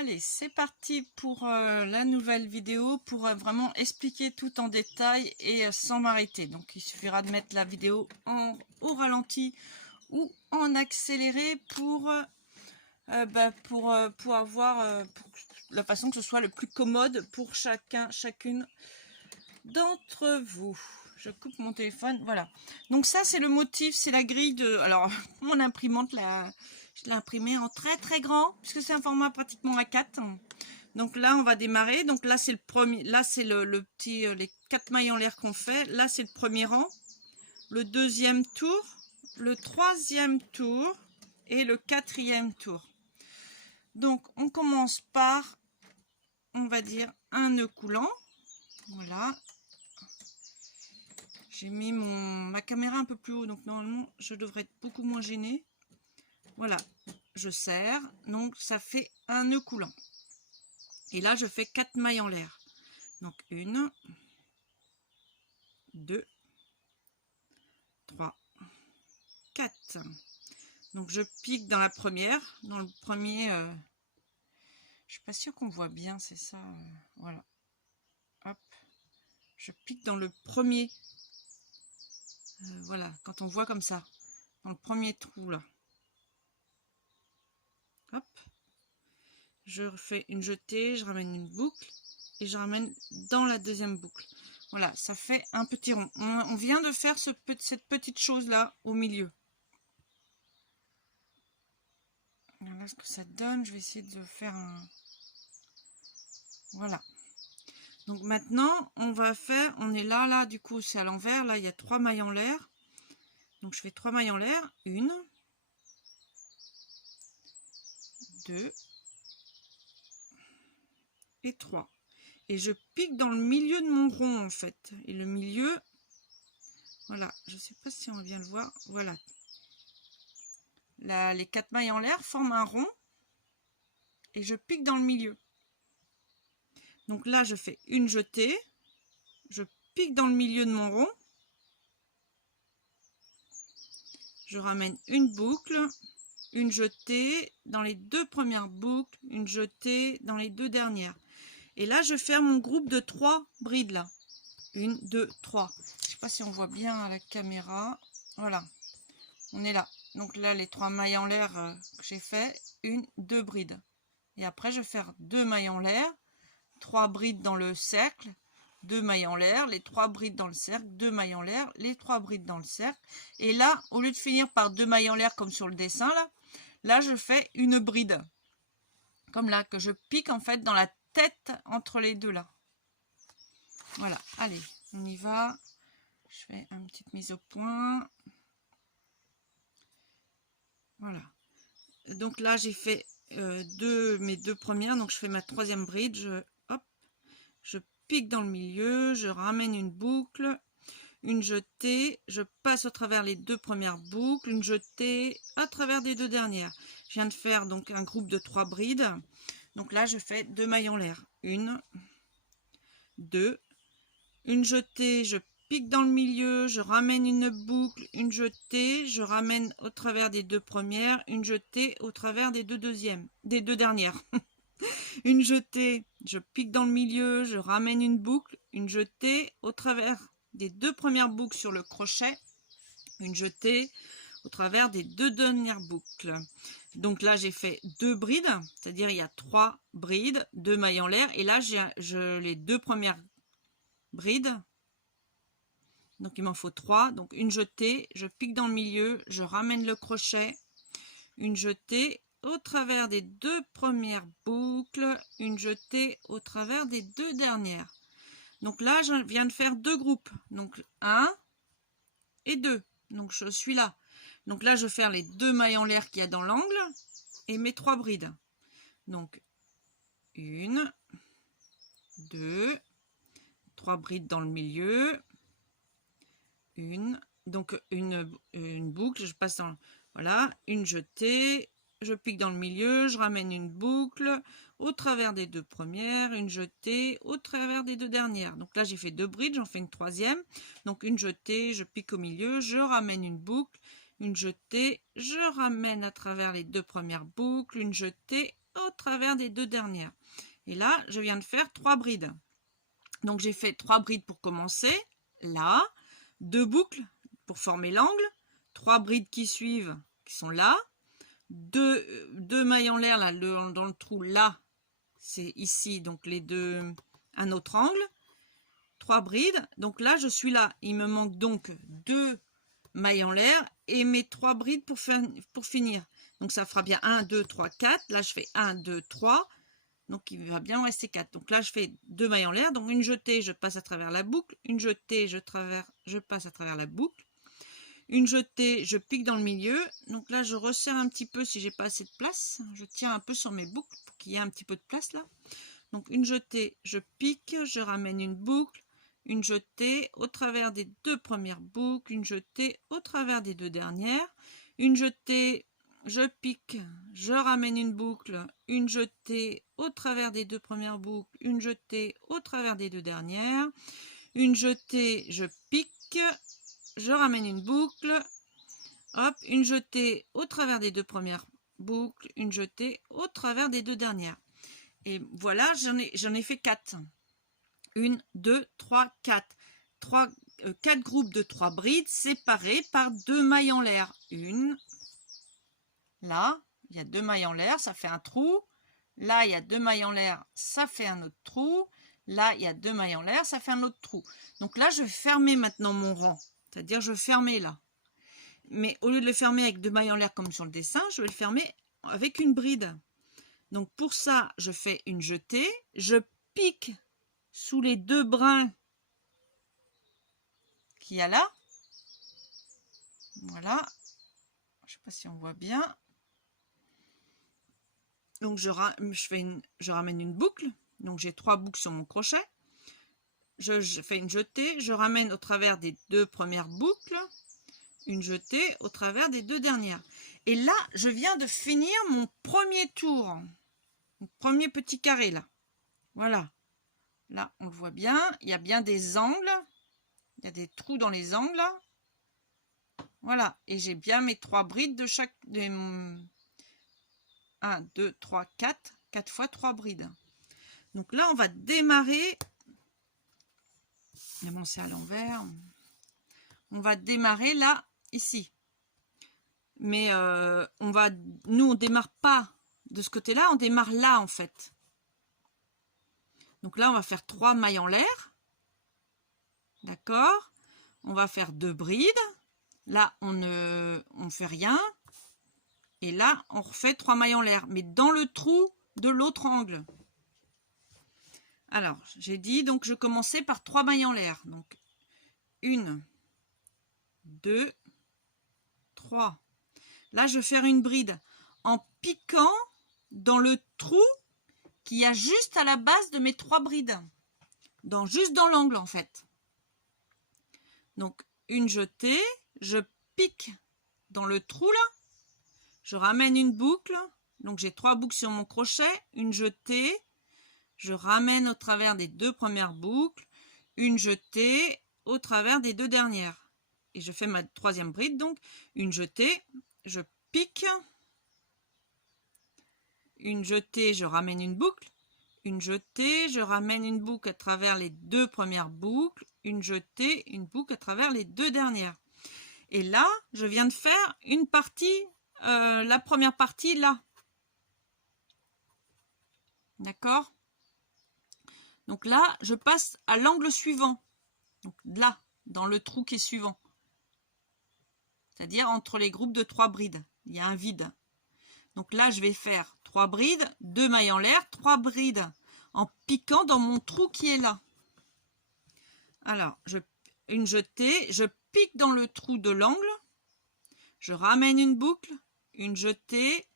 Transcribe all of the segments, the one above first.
Allez, c'est parti pour la nouvelle vidéo pour vraiment expliquer tout en détail et sans m'arrêter. Donc il suffira de mettre la vidéo au ralenti ou en accéléré pour avoir pour la façon que ce soit le plus commode pour chacune d'entre vous. Je coupe mon téléphone, voilà. Donc ça c'est le motif, c'est la grille de... Alors mon imprimante, je l'ai imprimé en très grand, puisque c'est un format pratiquement A4. Donc là on va démarrer, donc là c'est le premier, là c'est le petit, les 4 mailles en l'air qu'on fait. Là c'est le premier rang, le deuxième tour, le troisième tour et le quatrième tour. Donc on commence par, on va dire, un nœud coulant. Voilà. J'ai mis ma caméra un peu plus haut, donc normalement je devrais être beaucoup moins gênée. Voilà, je serre, donc ça fait un nœud coulant. Et là je fais 4 mailles en l'air. Donc 1, 2, 3, 4. Donc je pique dans la première, dans le premier... je suis pas sûre qu'on voit bien, c'est ça. Voilà. Hop. Je pique dans le premier. Voilà, quand on voit comme ça, dans le premier trou là. Hop. Je fais une jetée, je ramène une boucle et je ramène dans la deuxième boucle. Voilà, ça fait un petit rond. On vient de faire cette petite chose là au milieu. Voilà ce que ça donne. Je vais essayer de faire un... Voilà. Donc maintenant, on va faire... On est là, du coup, c'est à l'envers. Là, il y a 3 mailles en l'air. Donc je fais 3 mailles en l'air. 1, 2 et 3. Et je pique dans le milieu de mon rond, en fait. Et le milieu... Voilà, je sais pas si on va bien le voir. Voilà. Là, les 4 mailles en l'air forment un rond. Et je pique dans le milieu. Donc là, je fais une jetée. Je pique dans le milieu de mon rond. Je ramène une boucle, une jetée dans les 2 premières boucles, une jetée dans les 2 dernières. Et là, je fais mon groupe de 3 brides là. 1, 2, 3. Je ne sais pas si on voit bien à la caméra. Voilà, on est là. Donc là, les 3 mailles en l'air que j'ai fait, 1, 2 brides. Et après, je vais faire 2 mailles en l'air, 3 brides dans le cercle, 2 mailles en l'air, les 3 brides dans le cercle, 2 mailles en l'air, les 3 brides dans le cercle. Et là, au lieu de finir par 2 mailles en l'air comme sur le dessin, là, je fais une bride. Comme là, que je pique en fait dans la tête entre les deux là. Voilà, allez, on y va. Je fais une petite mise au point. Voilà. Donc là, j'ai fait mes 2 premières. Donc je fais ma 3e bride. Je pique dans le milieu, je ramène une boucle, une jetée, je passe au travers les 2 premières boucles, une jetée à travers des 2 dernières. Je viens de faire donc un groupe de 3 brides. Donc là, je fais 2 mailles en l'air. 1, 2, une jetée, je pique dans le milieu, je ramène une boucle, une jetée, je ramène au travers des 2 premières, une jetée au travers des 2 dernières. Une jetée, je pique dans le milieu, je ramène une boucle, une jetée au travers des 2 premières boucles sur le crochet, une jetée au travers des 2 dernières boucles. Donc là j'ai fait 2 brides, c'est-à-dire il y a 3 brides, 2 mailles en l'air, et là j'ai les 2 premières brides, donc il m'en faut 3, donc une jetée, je pique dans le milieu, je ramène le crochet, une jetée au travers des 2 premières boucles, une jetée au travers des 2 dernières. Donc là, je viens de faire 2 groupes. Donc 1 et 2. Donc je suis là. Donc là, je vais faire les 2 mailles en l'air qu'il y a dans l'angle et mes 3 brides. Donc 1, 2, 3 brides dans le milieu. Donc une boucle, je passe dans... Voilà, une jetée, je pique dans le milieu, je ramène une boucle au travers des 2 premières, une jetée au travers des 2 dernières. Donc là, j'ai fait 2 brides, j'en fais une 3e. Donc une jetée, je pique au milieu, je ramène une boucle, une jetée, je ramène à travers les 2 premières boucles, une jetée au travers des deux dernières. Et là, je viens de faire 3 brides. Donc, j'ai fait 3 brides pour commencer, là, 2 boucles pour former l'angle, 3 brides qui suivent, qui sont là, 2 mailles en l'air, là, dans le trou, là, c'est ici, donc les deux, un autre angle, 3 brides. Donc là, je suis là. Il me manque donc 2 mailles en l'air et mes 3 brides pour finir. Donc, ça fera bien 1, 2, 3, 4. Là, je fais 1, 2, 3. Donc, il va bien en rester 4. Donc là, je fais 2 mailles en l'air. Donc, une jetée, je passe à travers la boucle. Une jetée, je passe à travers la boucle. Une jetée, je pique dans le milieu. Donc là, je resserre un petit peu si j'ai pas assez de place. Je tiens un peu sur mes boucles pour qu'il y ait un petit peu de place là. Donc, une jetée, je pique, je ramène une boucle. Une jetée au travers des 2 premières boucles. Une jetée au travers des 2 dernières. Une jetée, je pique, je ramène une boucle, une jetée au travers des 2 premières boucles, une jetée au travers des 2 dernières, une jetée, je pique, je ramène une boucle, hop, une jetée au travers des 2 premières boucles, une jetée au travers des 2 dernières. Et voilà, j'en ai fait 4. 1, 2, 3, 4. 4 groupes de 3 brides séparés par 2 mailles en l'air. Une. Là, il y a 2 mailles en l'air, ça fait un trou. Là, il y a 2 mailles en l'air, ça fait un autre trou. Là, il y a 2 mailles en l'air, ça fait un autre trou. Donc là, je vais fermer maintenant mon rang. C'est-à-dire, je vais fermer là. Mais au lieu de le fermer avec 2 mailles en l'air comme sur le dessin, je vais le fermer avec une bride. Donc pour ça, je fais une jetée. Je pique sous les 2 brins qu'il y a là. Voilà. Je ne sais pas si on voit bien. Donc, je ramène une boucle. Donc, j'ai 3 boucles sur mon crochet. Je fais une jetée. Je ramène au travers des 2 premières boucles. Une jetée au travers des 2 dernières. Et là, je viens de finir mon premier tour. Mon premier petit carré, là. Voilà. Là, on le voit bien. Il y a bien des angles. Il y a des trous dans les angles, là. Voilà. Et j'ai bien mes 3 brides de chaque... 1, 2, 3, 4. 4 fois 3 brides. Donc là, on va démarrer. Mais bon, c'est à l'envers. On va démarrer là, ici. Mais nous, on démarre pas de ce côté-là. On démarre là, en fait. Donc là, on va faire 3 mailles en l'air. D'accord. On va faire 2 brides. Là, on ne fait rien. Et là, on refait 3 mailles en l'air, mais dans le trou de l'autre angle. Alors, j'ai dit, donc je commençais par 3 mailles en l'air. Donc, 1, 2, 3. Là, je vais faire une bride en piquant dans le trou qu'il y a juste à la base de mes 3 brides. Juste dans l'angle, en fait. Donc, une jetée, je pique dans le trou, là. Je ramène une boucle. Donc, j'ai 3 boucles sur mon crochet. Une jetée. Je ramène au travers des 2 premières boucles. Une jetée au travers des 2 dernières. Et je fais ma 3e bride. Donc, une jetée. Je pique. Une jetée. Je ramène une boucle. Une jetée. Je ramène une boucle à travers les 2 premières boucles. Une jetée. Une boucle à travers les 2 dernières. Et là, je viens de faire une partie... la première partie là. D'accord? Donc là, je passe à l'angle suivant. Donc là, dans le trou qui est suivant. C'est-à-dire entre les groupes de 3 brides. Il y a un vide. Donc là, je vais faire 3 brides, 2 mailles en l'air, 3 brides en piquant dans mon trou qui est là. Alors, une jetée, je pique dans le trou de l'angle. Je ramène une boucle. Une jetée,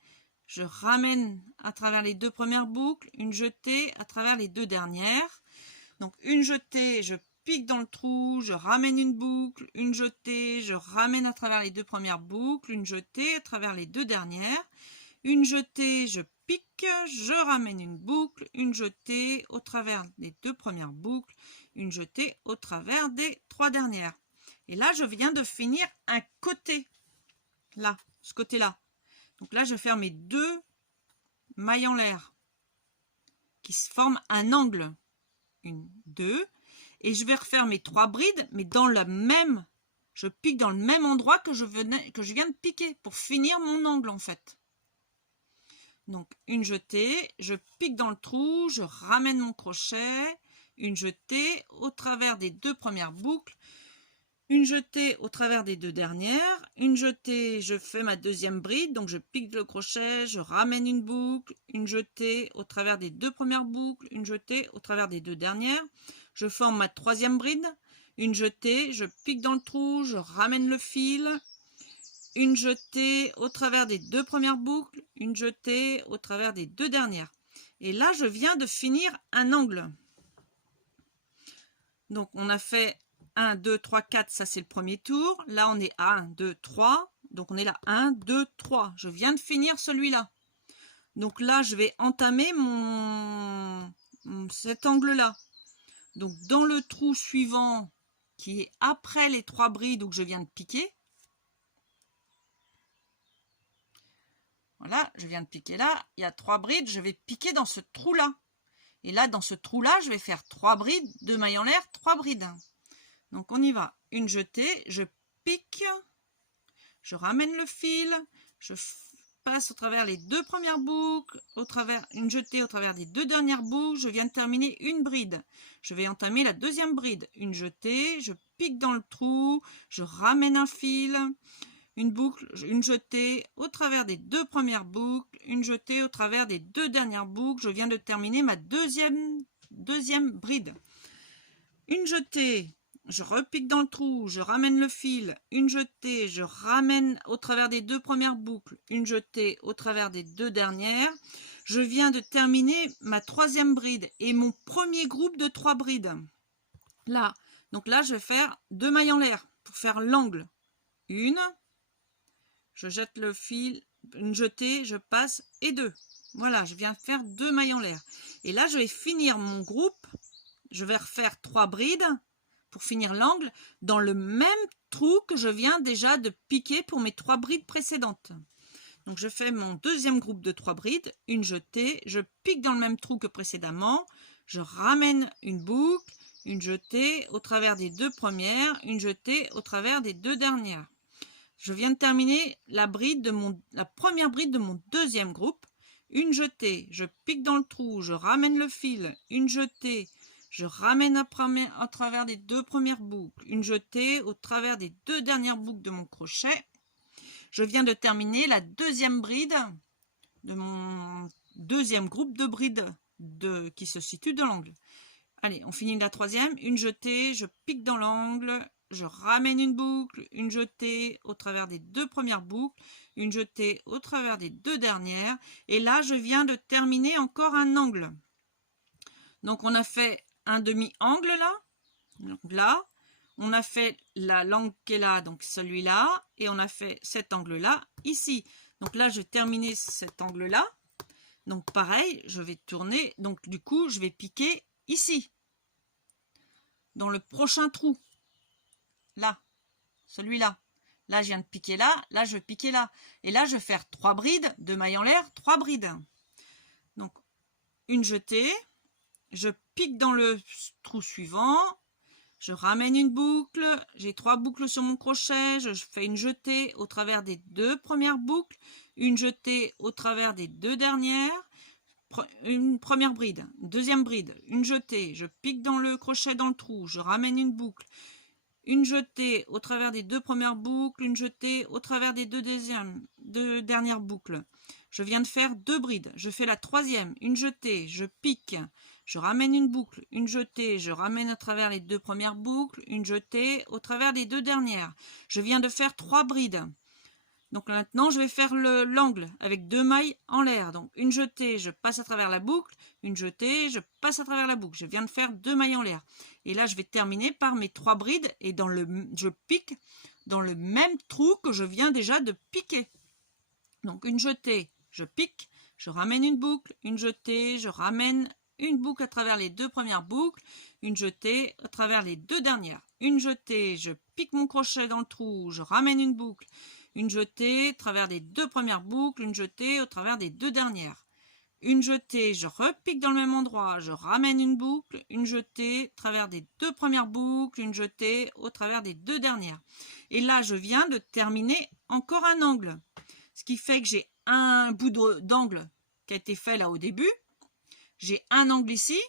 je ramène à travers les 2 premières boucles, une jetée à travers les 2 dernières. Donc une jetée, je pique dans le trou, je ramène une boucle, une jetée, je ramène à travers les 2 premières boucles, une jetée à travers les 2 dernières. Une jetée, je pique, je ramène une boucle, une jetée au travers des 2 premières boucles, une jetée au travers des 3 dernières. Et là, je viens de finir un côté, là, ce côté-là. Donc là, je vais faire mes 2 maille en l'air qui se forme un angle. 1, 2, et je vais refaire mes 3 brides, mais dans le même, je pique dans le même endroit que je viens de piquer pour finir mon angle en fait. Donc une jetée, je pique dans le trou, je ramène mon crochet, une jetée au travers des 2 premières boucles, une jetée au travers des 2 dernières, une jetée, je fais ma deuxième bride, donc je pique le crochet, je ramène une boucle, une jetée au travers des 2 premières boucles, une jetée au travers des 2 dernières, je forme ma troisième bride, une jetée, je pique dans le trou, je ramène le fil, une jetée au travers des 2 premières boucles, une jetée au travers des 2 dernières. Et là, je viens de finir un angle. Donc, on a fait 1, 2, 3, 4, ça c'est le premier tour. Là, on est à 1, 2, 3. Donc, on est là 1, 2, 3. Je viens de finir celui-là. Donc là, je vais entamer cet angle-là. Donc, dans le trou suivant, qui est après les 3 brides où je viens de piquer, voilà, je viens de piquer là, il y a 3 brides, je vais piquer dans ce trou-là. Et là, dans ce trou-là, je vais faire 3 brides, 2 mailles en l'air, 3 brides. Donc, on y va. Une jetée, je pique, je ramène le fil, je passe au travers les 2 premières boucles, une jetée au travers des 2 dernières boucles, je viens de terminer une bride. Je vais entamer la deuxième bride. Une jetée, je pique dans le trou, je ramène un fil, une boucle, une jetée au travers des 2 premières boucles, une jetée au travers des 2 dernières boucles. Je viens de terminer ma deuxième bride. Une jetée, je repique dans le trou, je ramène le fil, une jetée, je ramène au travers des 2 premières boucles, une jetée au travers des 2 dernières. Je viens de terminer ma troisième bride et mon premier groupe de 3 brides. Là, donc là, je vais faire 2 mailles en l'air pour faire l'angle. Une, je jette le fil, une jetée, je passe et 2. Voilà, je viens de faire 2 mailles en l'air. Et là, je vais finir mon groupe. Je vais refaire 3 brides pour finir l'angle dans le même trou que je viens déjà de piquer pour mes 3 brides précédentes. Donc, je fais mon deuxième groupe de 3 brides, une jetée, je pique dans le même trou que précédemment, je ramène une boucle, une jetée au travers des 2 premières, une jetée au travers des 2 dernières. Je viens de terminer la première bride de mon deuxième groupe. Une jetée, je pique dans le trou, je ramène le fil, une jetée, je ramène à travers des 2 premières boucles, une jetée au travers des 2 dernières boucles de mon crochet. Je viens de terminer la deuxième bride de mon deuxième groupe de brides qui se situe dans l'angle. Allez, on finit la troisième. Une jetée, je pique dans l'angle, je ramène une boucle, une jetée au travers des 2 premières boucles, une jetée au travers des 2 dernières. Et là, je viens de terminer encore un angle. Donc, on a fait un demi-angle là. Donc là, on a fait l'angle qui est là, donc celui-là. Et on a fait cet angle-là ici. Donc là, je vais terminer cet angle-là. Donc pareil, je vais tourner. Donc du coup, je vais piquer ici. Dans le prochain trou. Là, celui-là. Là, je viens de piquer là. Là, je vais piquer là. Et là, je vais faire 3 brides, 2 mailles en l'air, 3 brides. Donc, une jetée. Je pique dans le trou suivant. Je ramène une boucle. J'ai 3 boucles sur mon crochet. Je fais une jetée au travers des 2 premières boucles. Une jetée au travers des 2 dernières. Une première bride, deuxième bride, une jetée, je pique dans le crochet dans le trou, je ramène une boucle, une jetée au travers des 2 premières boucles, une jetée au travers des 2 dernières boucles. Je viens de faire 2 brides, je fais la troisième, une jetée, je pique, je ramène une boucle, une jetée, je ramène à travers les 2 premières boucles, une jetée au travers des 2 dernières. Je viens de faire 3 brides. Donc maintenant, je vais faire l'angle avec 2 mailles en l'air. Donc une jetée, je passe à travers la boucle. Une jetée, je passe à travers la boucle. Je viens de faire 2 mailles en l'air. Et là, je vais terminer par mes 3 brides et je pique dans le même trou que je viens déjà de piquer. Donc une jetée, je pique, je ramène une boucle. Une jetée, je ramène une boucle à travers les 2 premières boucles. Une jetée à travers les 2 dernières. Une jetée, je pique mon crochet dans le trou, je ramène une boucle. Une jetée au travers des 2 premières boucles, une jetée au travers des 2 dernières. une jetée, je repique dans le même endroit, je ramène une boucle, une jetée au travers des deux premières boucles, une jetée au travers des deux dernières. Et là, je viens de terminer encore un angle. Ce qui fait que j'ai un bout d'angle qui a été fait là au début. J'ai un angle ici.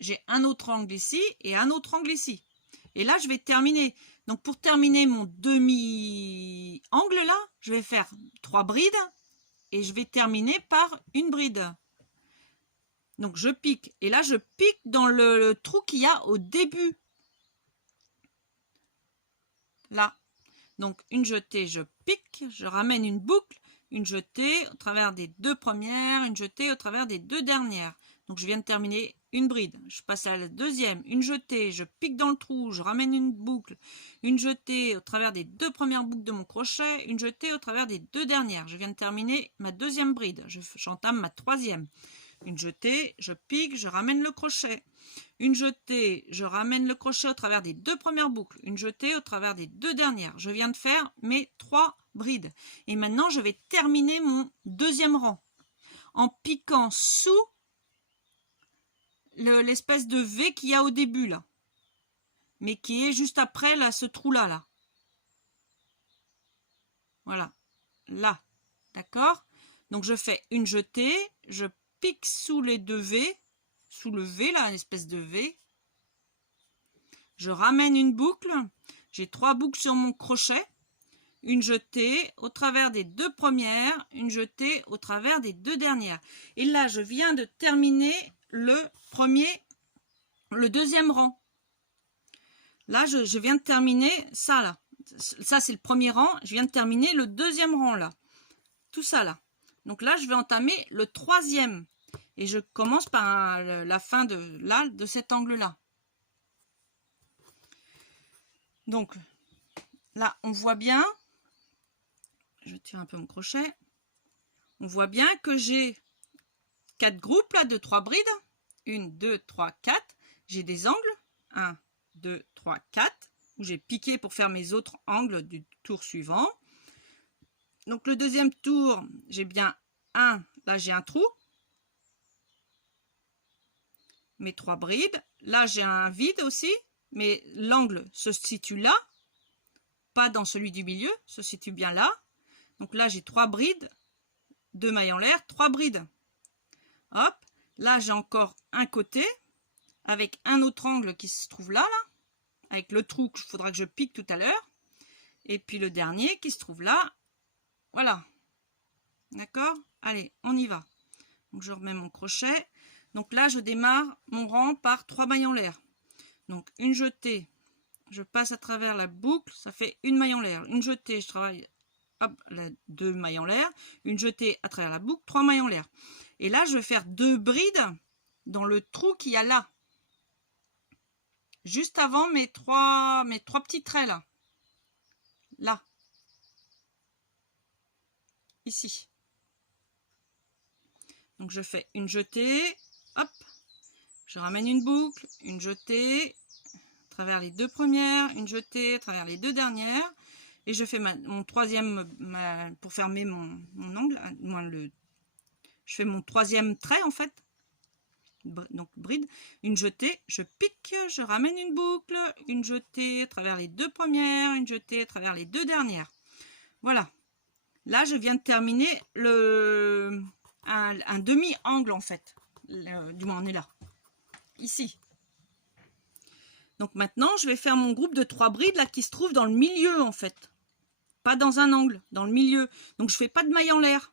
J'ai un autre angle ici et un autre angle ici. Et là, je vais terminer. Donc, pour terminer mon demi-angle là, je vais faire 3 brides. Et je vais terminer par une bride. Donc je pique. Et là je pique dans le trou qu'il y a au début. Là. Donc une jetée, je pique, je ramène une boucle, une jetée au travers des deux premières, une jetée au travers des deux dernières. Donc je viens de terminer une bride. Je passe à la deuxième, une jetée, je pique dans le trou, je ramène une boucle, une jetée au travers des deux premières boucles de mon crochet, une jetée au travers des deux dernières. Je viens de terminer ma deuxième bride. J'entame ma troisième. Une jetée, je pique, je ramène le crochet. Une jetée, je ramène le crochet au travers des deux premières boucles. Une jetée au travers des deux dernières. Je viens de faire mes 3 brides. Et maintenant, je vais terminer mon deuxième rang en piquant sous l'espèce de V qu'il y a au début là, mais qui est juste après là, ce trou là. Voilà, là, d'accord. Donc je fais une jetée, je pique sous les deux V, sous le V là, une espèce de V. Je ramène une boucle, j'ai 3 boucles sur mon crochet, une jetée au travers des deux premières, une jetée au travers des deux dernières. Et là, je viens de terminer le deuxième rang. Là, je viens de terminer ça là. Ça, c'est le premier rang. Je viens de terminer le deuxième rang là. Tout ça là. Donc là, je vais entamer le troisième. Et je commence par la fin de cet angle-là. Donc, là, on voit bien. Je tire un peu mon crochet. On voit bien que j'ai 4 groupes là de 3 brides. 1, 2, 3, 4. J'ai des angles. 1, 2, 3, 4. Où j'ai piqué pour faire mes autres angles du tour suivant. Donc le deuxième tour, j'ai bien là j'ai un trou. Mes 3 brides. Là j'ai un vide aussi, mais l'angle se situe là, pas dans celui du milieu, se situe bien là. Donc là j'ai 3 brides, 2 mailles en l'air, 3 brides. Hop, là j'ai encore un côté avec un autre angle qui se trouve là, avec le trou qu'il faudra que je pique tout à l'heure. Et puis le dernier qui se trouve là. Voilà. D'accord? Allez, on y va. Donc je remets mon crochet. Donc là, je démarre mon rang par 3 mailles en l'air. Donc une jetée, je passe à travers la boucle, ça fait une maille en l'air. Une jetée, je travaille, hop, 2 mailles en l'air. Une jetée à travers la boucle, 3 mailles en l'air. Et là, je vais faire 2 brides dans le trou qu'il y a là. Juste avant mes trois petits traits là. Là. Ici. Donc je fais une jetée, hop, je ramène une boucle, une jetée à travers les deux premières, une jetée à travers les deux dernières, et je fais mon troisième, pour fermer mon angle, je fais mon troisième trait en fait, donc bride, une jetée, je pique, je ramène une boucle, une jetée à travers les deux premières, une jetée à travers les deux dernières. Voilà. Là, je viens de terminer un demi-angle en fait. Du moins, on est là. Ici. Donc maintenant, je vais faire mon groupe de 3 brides là qui se trouve dans le milieu en fait. Pas dans un angle, dans le milieu. Donc je fais pas de maille en l'air.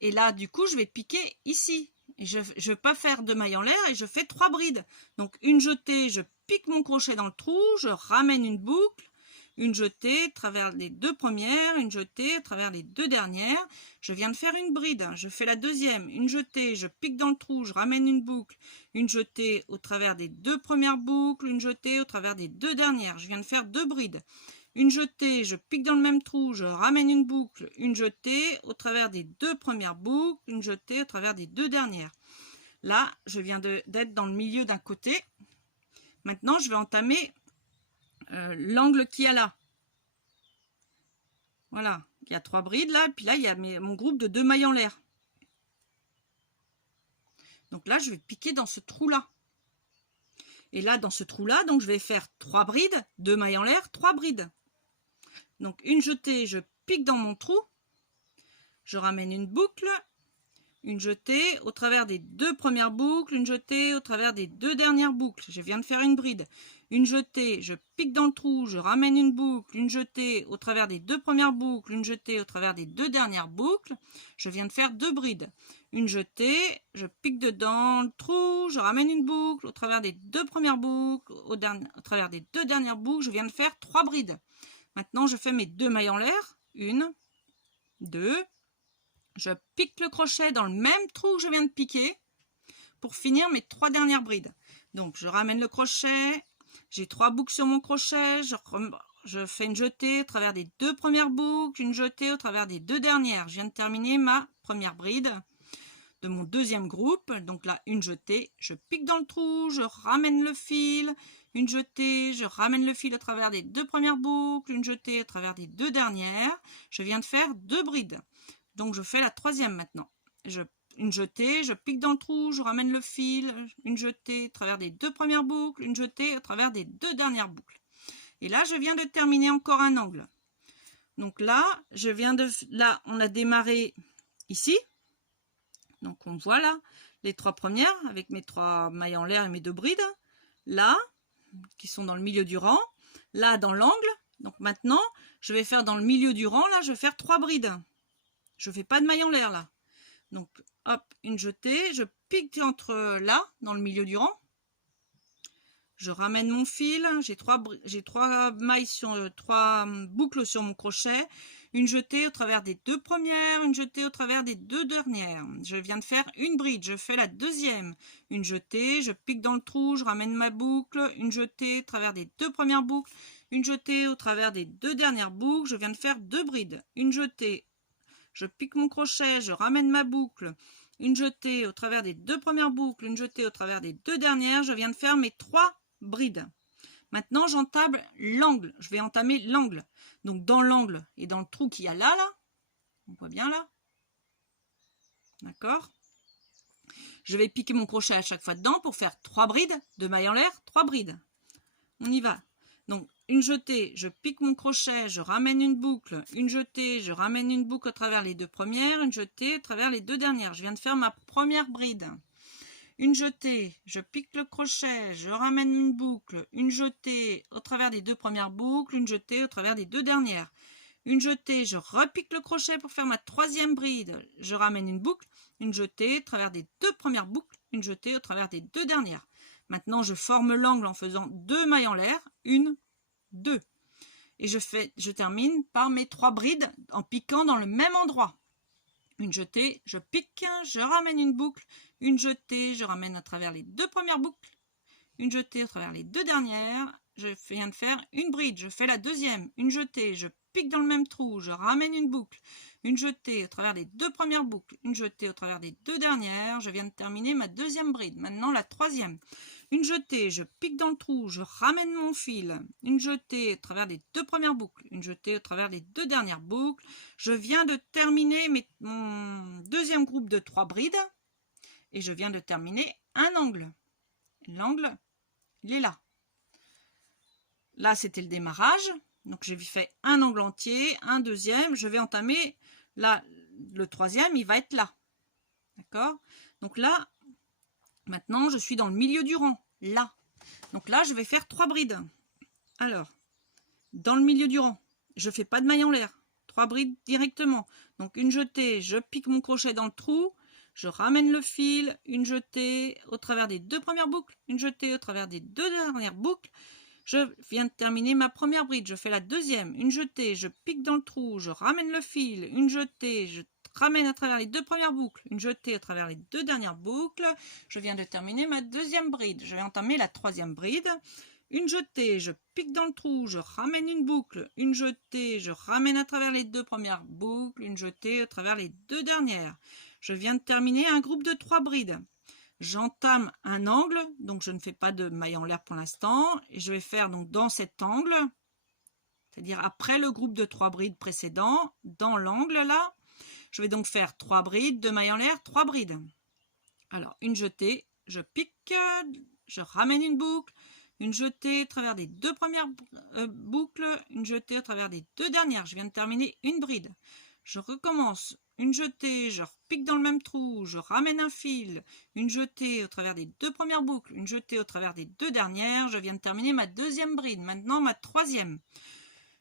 Et là, du coup, je vais piquer ici. Et je ne vais pas faire de maille en l'air et je fais 3 brides. Donc une jetée, je pique mon crochet dans le trou, je ramène une boucle. Une jetée à travers les deux premières, une jetée à travers les deux dernières. Je viens de faire une bride, je fais la deuxième, une jetée, je pique dans le trou, je ramène une boucle, une jetée au travers des deux premières boucles, une jetée au travers des deux dernières. Je viens de faire 2 brides. Une jetée, je pique dans le même trou, je ramène une boucle, une jetée au travers des deux premières boucles, une jetée au travers des deux dernières. Là, je viens d'être dans le milieu d'un côté. Maintenant, je vais entamer l'angle qu'il y a là. Voilà, il y a 3 brides là, puis là il y a mon groupe de 2 mailles en l'air. Donc là, je vais piquer dans ce trou-là. Et là, dans ce trou-là, donc je vais faire 3 brides, 2 mailles en l'air, 3 brides. Donc une jetée, je pique dans mon trou, je ramène une boucle, une jetée au travers des 2 premières boucles, une jetée au travers des 2 dernières boucles. Je viens de faire une bride. Une jetée, je pique dans le trou, je ramène une boucle, une jetée au travers des 2 premières boucles, une jetée au travers des 2 dernières boucles. Je viens de faire 2 brides. Une jetée, je pique dedans le trou, je ramène une boucle au travers des 2 premières boucles, au travers des 2 dernières boucles. Je viens de faire 3 brides. Maintenant, je fais mes 2 mailles en l'air. 1, 2. Je pique le crochet dans le même trou que je viens de piquer pour finir mes 3 dernières brides. Donc, je ramène le crochet. J'ai 3 boucles sur mon crochet. Je fais une jetée au travers des 2 premières boucles, une jetée au travers des 2 dernières. Je viens de terminer ma première bride de mon deuxième groupe. Donc là, une jetée, je pique dans le trou, je ramène le fil, une jetée, je ramène le fil au travers des 2 premières boucles, une jetée au travers des 2 dernières. Je viens de faire 2 brides. Donc je fais la troisième maintenant. Une jetée, je pique dans le trou, je ramène le fil, une jetée au travers des 2 premières boucles, une jetée au travers des 2 dernières boucles. Et là, je viens de terminer encore un angle. Donc là, là, on a démarré ici. Donc on voit là les 3 premières avec mes 3 mailles en l'air et mes 2 brides. Là, qui sont dans le milieu du rang. Là, dans l'angle. Donc maintenant, je vais faire dans le milieu du rang. Là, je vais faire 3 brides. Je ne fais pas de mailles en l'air là. Donc, hop, une jetée. Je pique entre là, dans le milieu du rang. Je ramène mon fil. J'ai 3 mailles sur 3 boucles sur mon crochet. Une jetée au travers des 2 premières, une jetée au travers des 2 dernières. Je viens de faire une bride, je fais la deuxième. Une jetée, je pique dans le trou, je ramène ma boucle, une jetée au travers des 2 premières boucles, une jetée au travers des 2 dernières boucles. Je viens de faire 2 brides. Une jetée, je pique mon crochet, je ramène ma boucle, une jetée au travers des 2 premières boucles, une jetée au travers des 2 dernières. Je viens de faire mes 3 brides. Maintenant, j'entame l'angle. Je vais entamer l'angle. Donc, dans l'angle et dans le trou qu'il y a là, on voit bien là. D'accord? Je vais piquer mon crochet à chaque fois dedans pour faire 3 brides, 2 mailles en l'air, 3 brides. On y va. Donc, une jetée, je pique mon crochet, je ramène une boucle. Une jetée, je ramène une boucle au travers les 2 premières. Une jetée au travers les 2 dernières. Je viens de faire ma première bride. Une jetée, je pique le crochet, je ramène une boucle, une jetée au travers des 2 premières boucles, une jetée au travers des 2 dernières. Une jetée, je repique le crochet pour faire ma troisième bride, je ramène une boucle, une jetée au travers des 2 premières boucles, une jetée au travers des 2 dernières. Maintenant, je forme l'angle en faisant 2 mailles en l'air, 1, 2. Et je termine par mes 3 brides en piquant dans le même endroit. Une jetée, je pique, je ramène une boucle, une jetée, je ramène à travers les 2 premières boucles, une jetée à travers les 2 dernières, je viens de faire une bride, je fais la deuxième, une jetée, je pique dans le même trou, je ramène une boucle, une jetée au travers des 2 premières boucles, une jetée au travers des 2 dernières, je viens de terminer ma deuxième bride. Maintenant la troisième, une jetée, je pique dans le trou, je ramène mon fil, une jetée au travers des 2 premières boucles, une jetée au travers des 2 dernières boucles. Je viens de terminer mon deuxième groupe de 3 brides et je viens de terminer un angle. L'angle, il est là. Là, c'était le démarrage. Donc, j'ai fait un angle entier, un deuxième. Je vais entamer là, le troisième, il va être là. D'accord? Donc là, maintenant, je suis dans le milieu du rang. Là. Donc là, je vais faire 3 brides. Alors, dans le milieu du rang, je ne fais pas de maille en l'air. 3 brides directement. Donc, une jetée, je pique mon crochet dans le trou. Je ramène le fil, une jetée au travers des 2 premières boucles, une jetée au travers des 2 dernières boucles. Je viens de terminer ma première bride, je fais la deuxième, une jetée, je pique dans le trou, je ramène le fil, une jetée, je ramène à travers les 2 premières boucles, une jetée à travers les 2 dernières boucles. Je viens de terminer ma deuxième bride, je vais entamer la troisième bride. Une jetée, je pique dans le trou, je ramène une boucle, une jetée, je ramène à travers les 2 premières boucles, une jetée à travers les 2 dernières. Je viens de terminer un groupe de 3 brides. J'entame un angle, donc je ne fais pas de maille en l'air pour l'instant. Et je vais faire donc dans cet angle, c'est-à-dire après le groupe de 3 brides précédent, dans l'angle là, je vais donc faire 3 brides, 2 mailles en l'air, 3 brides. Alors, une jetée, je pique, je ramène une boucle, une jetée au travers des deux premières boucles, une jetée au travers des deux dernières. Je viens de terminer une bride. Je recommence, une jetée, je repique dans le même trou, je ramène un fil, une jetée au travers des deux premières boucles, une jetée au travers des deux dernières. Je viens de terminer ma deuxième bride. Maintenant, ma troisième.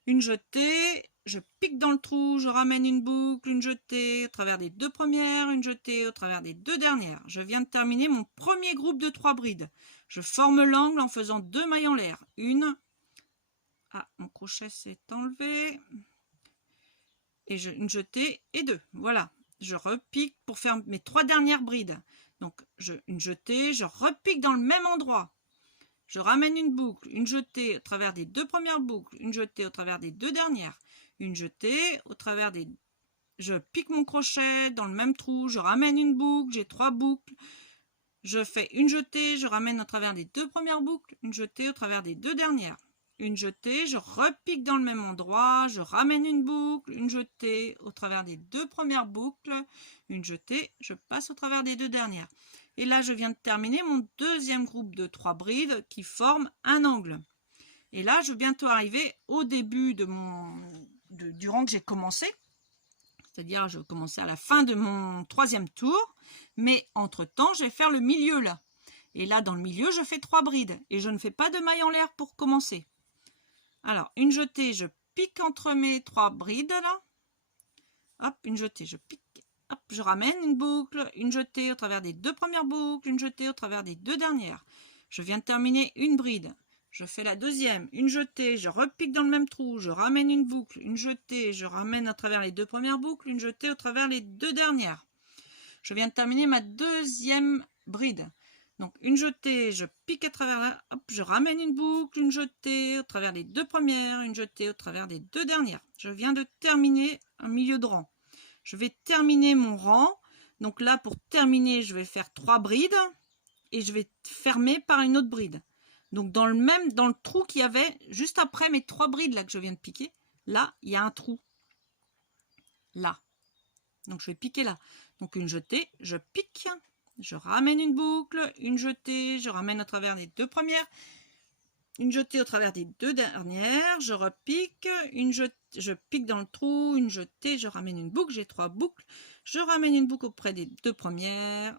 Une jetée, je pique dans le trou, je ramène une boucle, une jetée au travers des deux premières, une jetée au travers des deux dernières. Je viens de terminer mon premier groupe de 3 brides. Je forme l'angle en faisant 2 mailles en l'air. Une. Ah, mon crochet s'est enlevé. Et une jetée et 2. Voilà. Je repique pour faire mes 3 dernières brides. Donc, une jetée, je repique dans le même endroit. Je ramène une boucle, une jetée au travers des deux premières boucles, une jetée au travers des deux dernières, une jetée au travers des... Je pique mon crochet dans le même trou, je ramène une boucle, j'ai 3 boucles, je fais une jetée, je ramène au travers des deux premières boucles, une jetée au travers des deux dernières, une jetée, je repique dans le même endroit, je ramène une boucle, une jetée au travers des deux premières boucles, une jetée, je passe au travers des deux dernières. Et là, je viens de terminer mon deuxième groupe de 3 brides qui forment un angle. Et là, je vais bientôt arriver au début de du rang que j'ai commencé. C'est-à-dire, je vais commencer à la fin de mon 3e tour. Mais entre-temps, je vais faire le milieu là. Et là, dans le milieu, je fais 3 brides. Et je ne fais pas de maille en l'air pour commencer. Alors, une jetée, je pique entre mes 3 brides là. Hop, une jetée, je pique. Hop, je ramène une boucle, une jetée au travers des deux premières boucles, une jetée au travers des deux dernières. Je viens de terminer une bride. Je fais la deuxième, une jetée, je repique dans le même trou, je ramène une boucle, une jetée, je ramène à travers les deux premières boucles, une jetée au travers les deux dernières. Je viens de terminer ma deuxième bride. Donc une jetée, je pique à travers là, hop, je ramène une boucle, une jetée au travers des deux premières, une jetée au travers des deux dernières. Je viens de terminer un milieu de rang. Je vais terminer mon rang. Donc là, pour terminer, je vais faire 3 brides et je vais fermer par une autre bride. Donc dans le trou qu'il y avait juste après mes 3 brides là que je viens de piquer, là, il y a un trou. Là. Donc je vais piquer là. Donc une jetée, je pique, je ramène une boucle, une jetée, je ramène au travers des deux premières, une jetée au travers des deux dernières, je repique, je pique dans le trou, une jetée, je ramène une boucle, j'ai 3 boucles, je ramène une boucle auprès des deux premières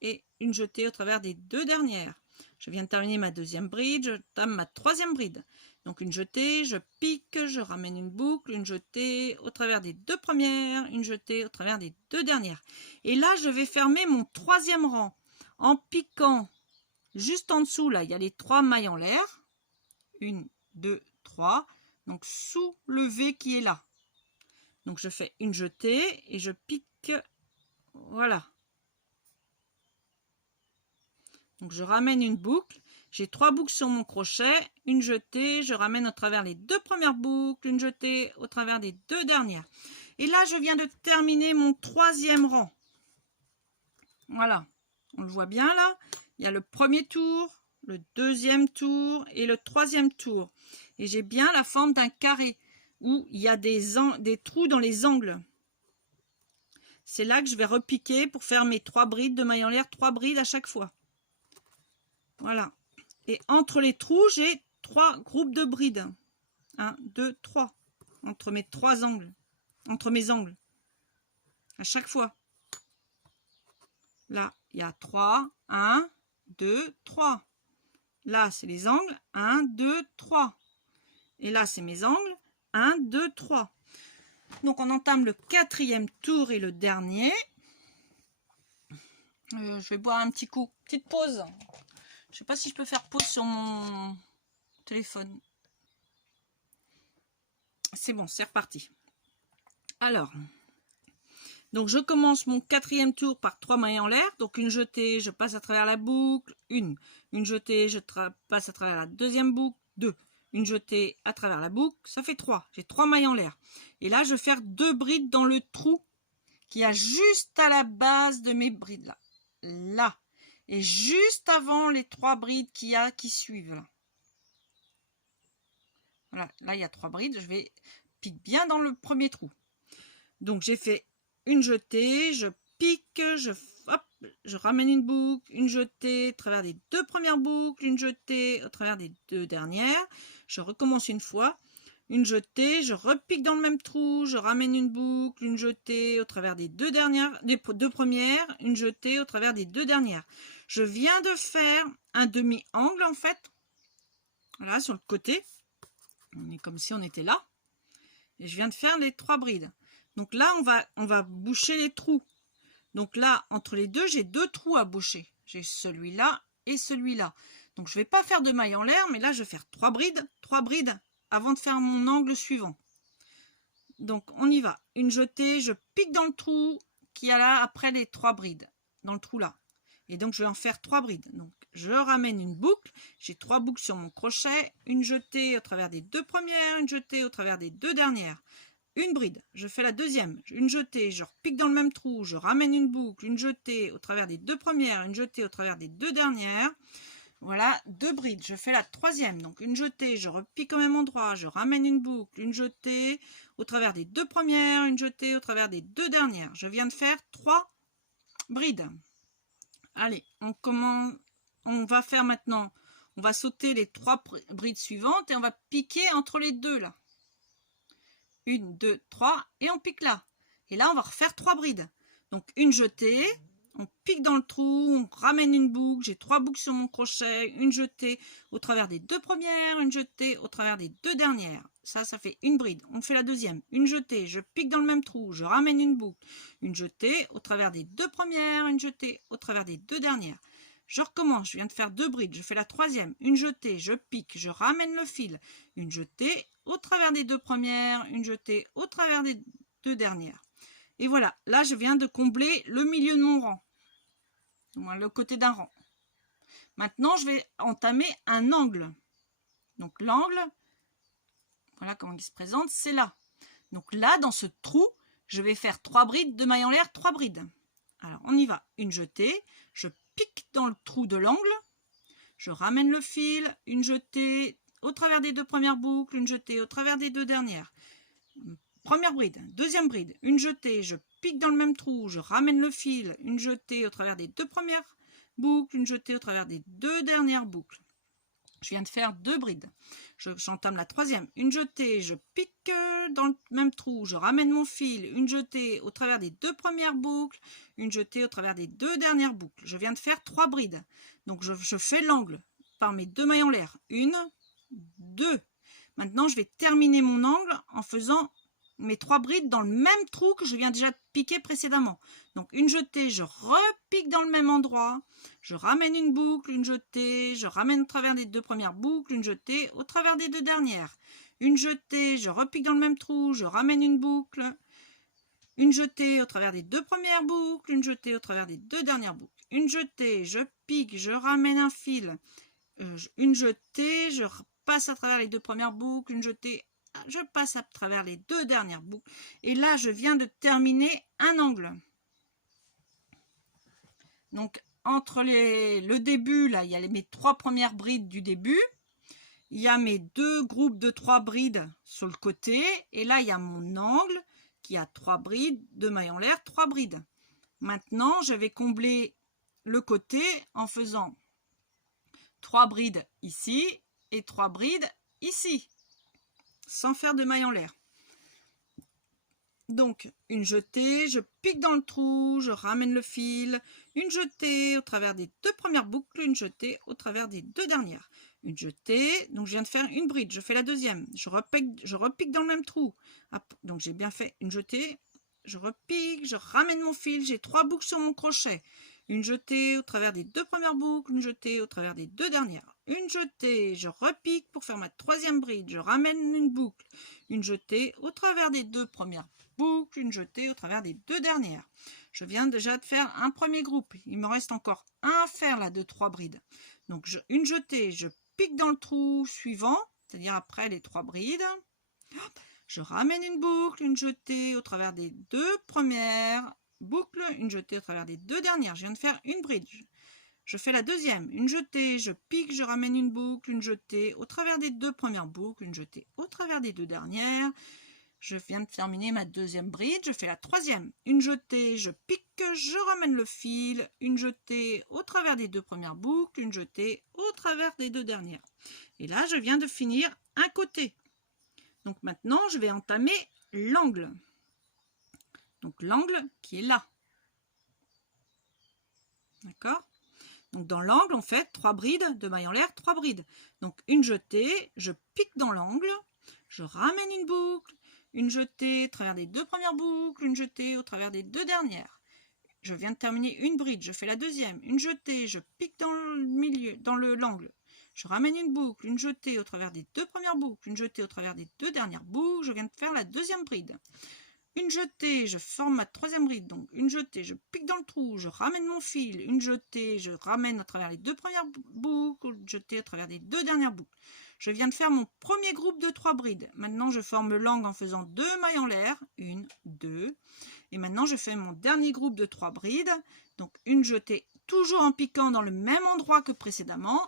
et une jetée au travers des deux dernières. Je viens de terminer ma deuxième bride, je tame ma troisième bride. Donc une jetée, je pique, je ramène une boucle, une jetée au travers des deux premières, une jetée au travers des deux dernières. Et là, je vais fermer mon troisième rang en piquant juste en dessous, là, il y a les 3 mailles en l'air. 1, 2, 3. Donc sous le V qui est là. Donc je fais une jetée et je pique. Voilà. Donc je ramène une boucle. J'ai 3 boucles sur mon crochet. Une jetée. Je ramène au travers les deux premières boucles. Une jetée au travers des deux dernières. Et là, je viens de terminer mon 3e rang. Voilà. On le voit bien là. Il y a le premier tour, le deuxième tour et le 3e tour. Et j'ai bien la forme d'un carré où il y a des trous dans les angles. C'est là que je vais repiquer pour faire mes 3 brides de maille en l'air, 3 brides à chaque fois. Voilà. Et entre les trous, j'ai 3 groupes de brides. 1, 2, 3. Entre mes 3 angles. Entre mes angles. À chaque fois. Là, il y a 3. 1, 2, 3. Là, c'est les angles. 1, 2, 3. Et là, c'est mes angles. 1, 2, 3. Donc, on entame le 4e tour et le dernier. Je vais boire un petit coup. Petite pause. Je ne sais pas si je peux faire pause sur mon téléphone. C'est bon, c'est reparti. Alors, donc je commence mon 4e tour par 3 mailles en l'air. Donc une jetée, je passe à travers la boucle, 1. Une jetée, je passe à travers la deuxième boucle, 2. Une jetée à travers la boucle, ça fait 3. J'ai 3 mailles en l'air. Et là, je vais faire 2 brides dans le trou qui a juste à la base de mes brides là. Là. Et juste avant les 3 brides qu'il y a qui suivent là. Voilà, là il y a 3 brides, je vais piquer bien dans le premier trou. Donc j'ai fait une jetée, je pique, je ramène une boucle, une jetée au travers des deux premières boucles, une jetée au travers des deux dernières. Je recommence une fois, une jetée, je repique dans le même trou, je ramène une boucle, une jetée au travers des deux premières, une jetée au travers des deux dernières. Je viens de faire un demi-angle en fait, voilà, sur le côté. On est comme si on était là. Et je viens de faire les 3 brides. Donc là, on va boucher les trous. Donc là, entre les deux, j'ai 2 trous à boucher. J'ai celui-là et celui-là. Donc je ne vais pas faire de maille en l'air, mais là, je vais faire 3 brides avant de faire mon angle suivant. Donc on y va. Une jetée, je pique dans le trou qui a là après les 3 brides, dans le trou là. Et donc je vais en faire 3 brides. Donc je ramène une boucle, j'ai 3 boucles sur mon crochet, une jetée au travers des deux premières, une jetée au travers des deux dernières, une bride, je fais la deuxième, une jetée, je repique dans le même trou, je ramène une boucle, une jetée au travers des deux premières, une jetée au travers des deux dernières. Voilà, 2 brides, je fais la troisième, donc une jetée, je repique au même endroit, je ramène une boucle, une jetée au travers des deux premières, une jetée au travers des deux dernières. Je viens de faire 3 brides. Allez, on va faire maintenant, on va sauter les 3 brides suivantes et on va piquer entre les deux là. 1, 2, 3 et on pique là. Et là, on va refaire 3 brides. Donc une jetée, on pique dans le trou, on ramène une boucle, j'ai 3 boucles sur mon crochet, une jetée au travers des deux premières, une jetée au travers des deux dernières. Ça fait une bride. On fait la deuxième, une jetée, je pique dans le même trou, je ramène une boucle, une jetée au travers des deux premières, une jetée au travers des deux dernières. Je recommence, je viens de faire 2 brides, je fais la troisième, une jetée, je pique, je ramène le fil, une jetée au travers des deux premières, une jetée au travers des deux dernières. Et voilà, là je viens de combler le milieu de mon rang, le côté d'un rang. Maintenant je vais entamer un angle. Donc l'angle, voilà comment il se présente, c'est là. Donc là, dans ce trou, je vais faire 3 brides de maille en l'air, 3 brides. Alors on y va, une jetée, je pique dans le trou de l'angle, je ramène le fil, une jetée au travers des deux premières boucles, une jetée au travers des deux dernières. Première bride, deuxième bride, une jetée, je pique dans le même trou, je ramène le fil, une jetée au travers des deux premières boucles, une jetée au travers des deux dernières boucles. Je viens de faire 2 brides. J'entame la troisième, une jetée, je pique dans le même trou, je ramène mon fil, une jetée au travers des deux premières boucles, une jetée au travers des deux dernières boucles. Je viens de faire 3 brides. Donc je fais l'angle par mes 2 mailles en l'air. 1, 2. Maintenant je vais terminer mon angle en faisant mes 3 brides dans le même trou que je viens déjà de piquer précédemment. Donc une jetée, je repique dans le même endroit, je ramène une boucle, une jetée, je ramène au travers des deux premières boucles, une jetée au travers des deux dernières. Une jetée, je repique dans le même trou, je ramène une boucle, une jetée au travers des deux premières boucles, une jetée au travers des deux dernières boucles. Une jetée, je pique, je ramène un fil, une jetée, je passe à travers les deux premières boucles, une jetée, je passe à travers les deux dernières boucles. Et là, je viens de terminer un angle. Donc, entre le début, là, il y a mes 3 premières brides du début. Il y a mes 2 groupes de 3 brides sur le côté. Et là, il y a mon angle qui a 3 brides, 2 mailles en l'air, 3 brides. Maintenant, je vais combler le côté en faisant 3 brides ici et 3 brides ici, sans faire de mailles en l'air. Donc une jetée, je pique dans le trou, je ramène le fil, une jetée au travers des deux premières boucles, une jetée au travers des deux dernières. Une jetée, donc je viens de faire une bride, je fais la deuxième, je repique dans le même trou. Donc j'ai bien fait une jetée, je repique, je ramène mon fil, j'ai 3 boucles sur mon crochet. Une jetée au travers des deux premières boucles, une jetée au travers des deux dernières. Une jetée, je repique pour faire ma troisième bride, je ramène une boucle, une jetée au travers des deux premières boucles, une jetée au travers des deux dernières. Je viens déjà de faire un premier groupe, il me reste encore un à faire là de 3 brides. Donc une jetée, je pique dans le trou suivant, c'est-à-dire après les 3 brides. Je ramène une boucle, une jetée au travers des deux premières boucles, une jetée au travers des deux dernières. Je viens de faire une bride. Je fais la deuxième, une jetée, je pique, je ramène une boucle, une jetée au travers des deux premières boucles, une jetée au travers des deux dernières. je viens de terminer ma deuxième bride, je fais la troisième, une jetée, je pique, je ramène le fil, une jetée au travers des deux premières boucles, une jetée au travers des deux dernières. Et là, je viens de finir un côté. Donc maintenant, je vais entamer l'angle. Donc l'angle qui est là. D'accord? Donc dans l'angle, on fait 3 brides de mailles en l'air, 3 brides. Donc une jetée, je pique dans l'angle, je ramène une boucle, une jetée au travers des deux premières boucles, une jetée au travers des deux dernières. Je viens de terminer une bride, je fais la deuxième, une jetée, je pique dans le milieu, dans l'angle. Je ramène une boucle, une jetée au travers des deux premières boucles, une jetée au travers des deux dernières boucles. Je viens de faire la deuxième bride. Une jetée, je forme ma troisième bride, donc une jetée, je pique dans le trou, je ramène mon fil, une jetée, je ramène à travers les deux premières boucles, une jetée à travers les deux dernières boucles. Je viens de faire mon premier groupe de 3 brides. Maintenant, je forme l'angle en faisant 2 mailles en l'air, 1, 2. Et maintenant, je fais mon dernier groupe de 3 brides. Donc, une jetée, toujours en piquant dans le même endroit que précédemment.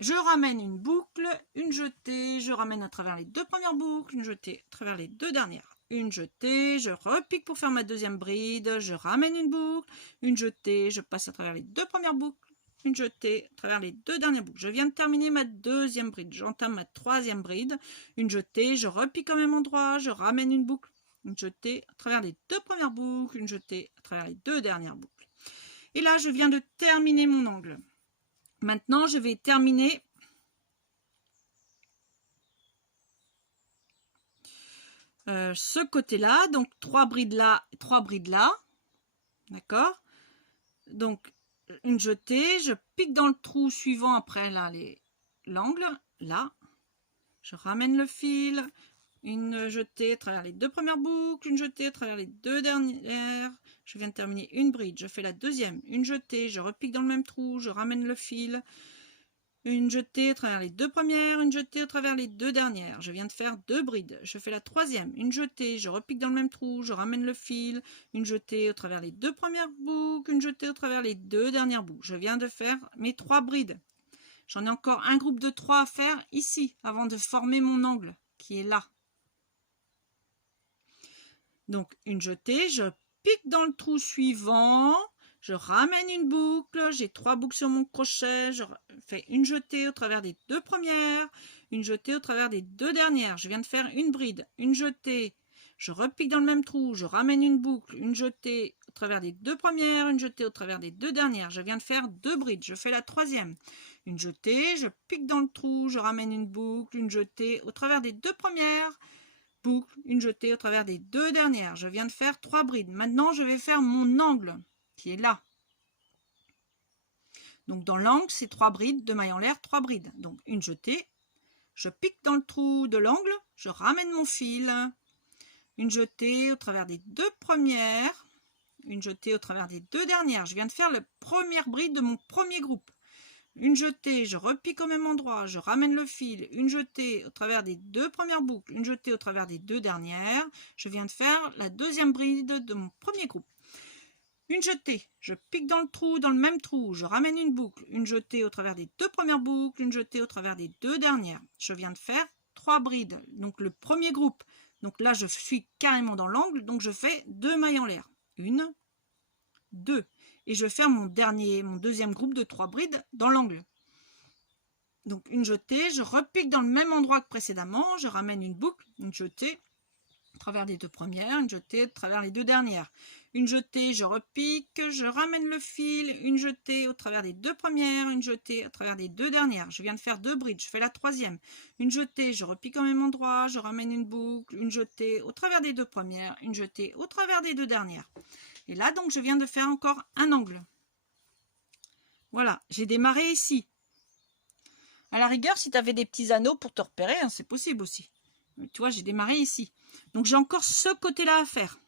Je ramène une boucle, une jetée, je ramène à travers les deux premières boucles, une jetée à travers les deux dernières. Une jetée, je repique pour faire ma deuxième bride, je ramène une boucle, une jetée, je passe à travers les deux premières boucles, une jetée à travers les deux dernières boucles. Je viens de terminer ma deuxième bride, j'entame ma troisième bride, une jetée, je repique au même endroit, je ramène une boucle, une jetée à travers les deux premières boucles, une jetée à travers les deux dernières boucles. Et là, je viens de terminer mon angle. Maintenant, je vais terminer ce côté-là, donc 3 brides là, 3 brides là, d'accord? Donc, une jetée, je pique dans le trou suivant après là l'angle, là, je ramène le fil, une jetée à travers les deux premières boucles, une jetée à travers les deux dernières, je viens de terminer une bride, je fais la deuxième, une jetée, je repique dans le même trou, je ramène le fil, une jetée à travers les deux premières, une jetée à travers les deux dernières. Je viens de faire 2 brides. Je fais la troisième, une jetée, je repique dans le même trou, je ramène le fil, une jetée au travers les deux premières boucles, une jetée au travers les deux dernières boucles. Je viens de faire mes 3 brides. J'en ai encore un groupe de 3 à faire ici, avant de former mon angle, qui est là. Donc une jetée, je pique dans le trou suivant, je ramène une boucle, j'ai 3 boucles sur mon crochet, je fais une jetée au travers des deux premières, une jetée au travers des deux dernières. Je viens de faire une bride, une jetée, je repique dans le même trou, je ramène une boucle, une jetée au travers des deux premières, une jetée au travers des deux dernières. Je viens de faire 2 brides, je fais la troisième. Une jetée, je pique dans le trou, je ramène une boucle, une jetée au travers des deux premières, boucle, une jetée au travers des deux dernières. Je viens de faire 3 brides. Maintenant, je vais faire mon angle qui est là. Donc dans l'angle, c'est 3 brides, 2 mailles en l'air, 3 brides. Donc une jetée, je pique dans le trou de l'angle, je ramène mon fil, une jetée au travers des deux premières, une jetée au travers des deux dernières. Je viens de faire la première bride de mon premier groupe. Une jetée, je repique au même endroit, je ramène le fil, une jetée au travers des deux premières boucles, une jetée au travers des deux dernières. Je viens de faire la deuxième bride de mon premier groupe. Une jetée, je pique dans le trou, dans le même trou, je ramène une boucle, une jetée au travers des deux premières boucles, une jetée au travers des deux dernières. Je viens de faire 3 brides, donc le premier groupe. Donc là, je suis carrément dans l'angle, donc je fais 2 mailles en l'air. 1, 2. Et je vais faire mon deuxième groupe de 3 brides dans l'angle. Donc une jetée, je repique dans le même endroit que précédemment, je ramène une boucle, une jetée au travers des deux premières, une jetée à travers les deux dernières. Une jetée, je repique, je ramène le fil, une jetée au travers des deux premières, une jetée à travers des deux dernières. Je viens de faire 2 brides, je fais la troisième. Une jetée, je repique au même endroit, je ramène une boucle, une jetée au travers des deux premières, une jetée au travers des deux dernières. Et là, donc, je viens de faire encore un angle. Voilà, j'ai démarré ici. À la rigueur, si tu avais des petits anneaux pour te repérer, hein, c'est possible aussi. Tu vois, j'ai démarré ici. Donc, j'ai encore ce côté-là à faire.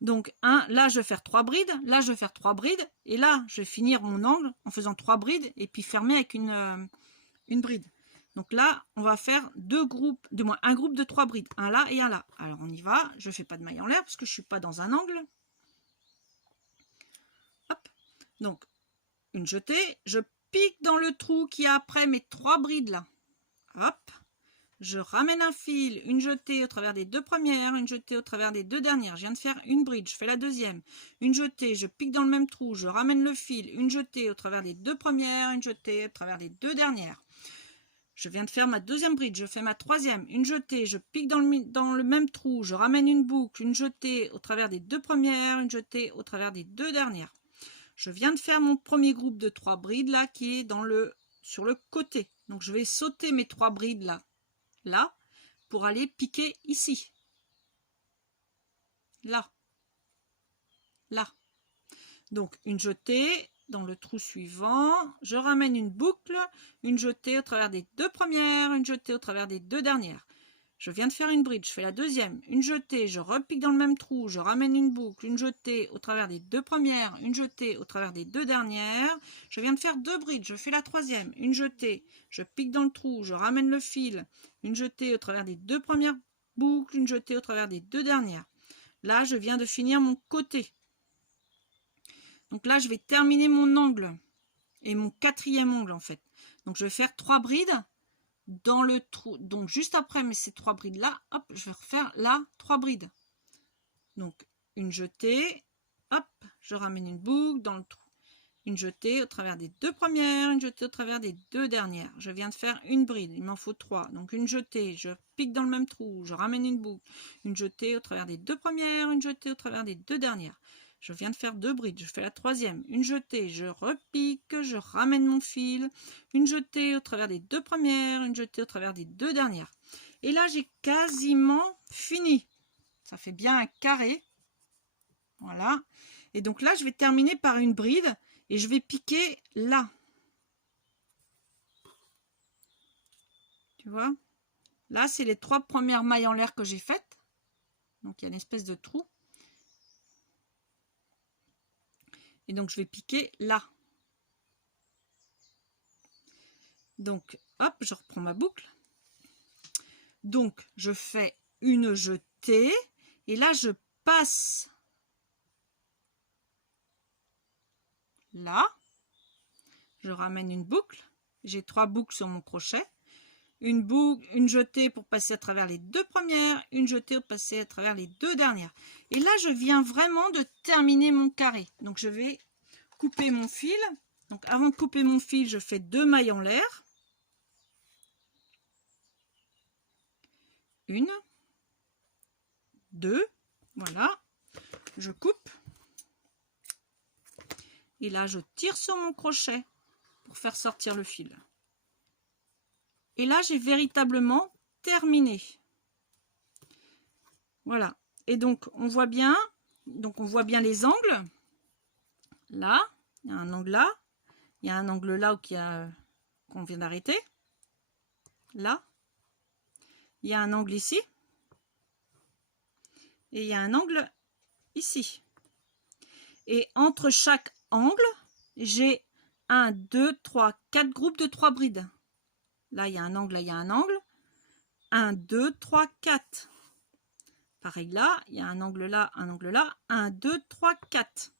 Donc, là, je vais faire 3 brides. Là, je vais faire 3 brides. Et là, je vais finir mon angle en faisant 3 brides et puis fermer avec une bride. Donc là, on va faire 2 groupes, du moins un groupe de 3 brides. Un là et un là. Alors, on y va. Je ne fais pas de maille en l'air parce que je ne suis pas dans un angle. Hop. Donc, une jetée. Je pique dans le trou qui est après mes 3 brides là. Hop. je ramène un fil, une jetée au travers des deux premières, une jetée au travers des deux dernières. Je viens de faire une bride, je fais la deuxième, une jetée, je pique dans le même trou, je ramène le fil, une jetée au travers des deux premières, une jetée au travers des deux dernières. Je viens de faire ma deuxième bride, je fais ma troisième, une jetée, je pique dans le même trou, je ramène une boucle, une jetée au travers des deux premières, une jetée au travers des deux dernières. Je viens de faire mon premier groupe de 3 brides là qui est sur le côté. Donc je vais sauter mes 3 brides là, pour aller piquer ici. Là. Donc une jetée dans le trou suivant, je ramène une boucle, une jetée au travers des deux premières, une jetée au travers des deux dernières. Je viens de faire une bride, je fais la deuxième, une jetée, je repique dans le même trou, je ramène une boucle, une jetée au travers des deux premières, une jetée au travers des deux dernières. Je viens de faire 2 brides, je fais la troisième, une jetée, je pique dans le trou, je ramène le fil, une jetée au travers des deux premières boucles, une jetée au travers des deux dernières. Là, je viens de finir mon côté. Donc là, je vais terminer mon angle et mon 4e ongle en fait. Donc je vais faire 3 brides dans le trou. Donc juste après ces 3 brides là, hop, je vais refaire là 3 brides. Donc une jetée, hop, je ramène une boucle dans le trou. Une jetée au travers des deux premières, une jetée au travers des deux dernières. Je viens de faire une bride, il m'en faut 3. Donc une jetée, je pique dans le même trou, je ramène une boucle. Une jetée au travers des deux premières, une jetée au travers des deux dernières. Je viens de faire 2 brides, je fais la troisième, une jetée, je repique, je ramène mon fil, une jetée au travers des deux premières, une jetée au travers des deux dernières. Et là, j'ai quasiment fini. Ça fait bien un carré. Voilà. Et donc là, je vais terminer par une bride et je vais piquer là. Tu vois? Là, c'est les 3 premières mailles en l'air que j'ai faites. Donc, il y a une espèce de trou. Et donc, je vais piquer là. Donc, hop, je reprends ma boucle. Donc, je fais une jetée. Et là, je passe là. Je ramène une boucle. J'ai 3 boucles sur mon crochet. Une boucle, une jetée pour passer à travers les 2 premières, une jetée pour passer à travers les 2 dernières. Et là, je viens vraiment de terminer mon carré. Donc, je vais couper mon fil. Donc, avant de couper mon fil, je fais 2 mailles en l'air. Une, 2, voilà. Je coupe. Et là, je tire sur mon crochet pour faire sortir le fil. Et là, j'ai véritablement terminé. Voilà. Et donc, on voit bien les angles. Là, il y a un angle là. Il y a un angle là qu'on vient d'arrêter. Là. Il y a un angle ici. Et il y a un angle ici. Et entre chaque angle, j'ai 1, 2, 3, 4 groupes de 3 brides. Là, il y a un angle, là, il y a un angle. 1, 2, 3, 4. Pareil là, il y a un angle là, 1, 2, 3, 4.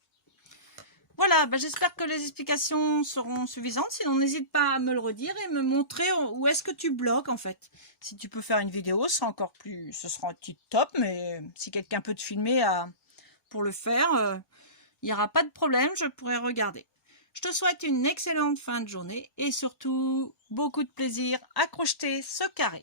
Voilà, j'espère que les explications seront suffisantes. Sinon, n'hésite pas à me le redire et me montrer où est-ce que tu bloques en fait. Si tu peux faire une vidéo, ce sera un petit top. Mais si quelqu'un peut te filmer pour le faire, il n'y aura pas de problème, je pourrai regarder. Je te souhaite une excellente fin de journée et surtout beaucoup de plaisir à crocheter ce carré.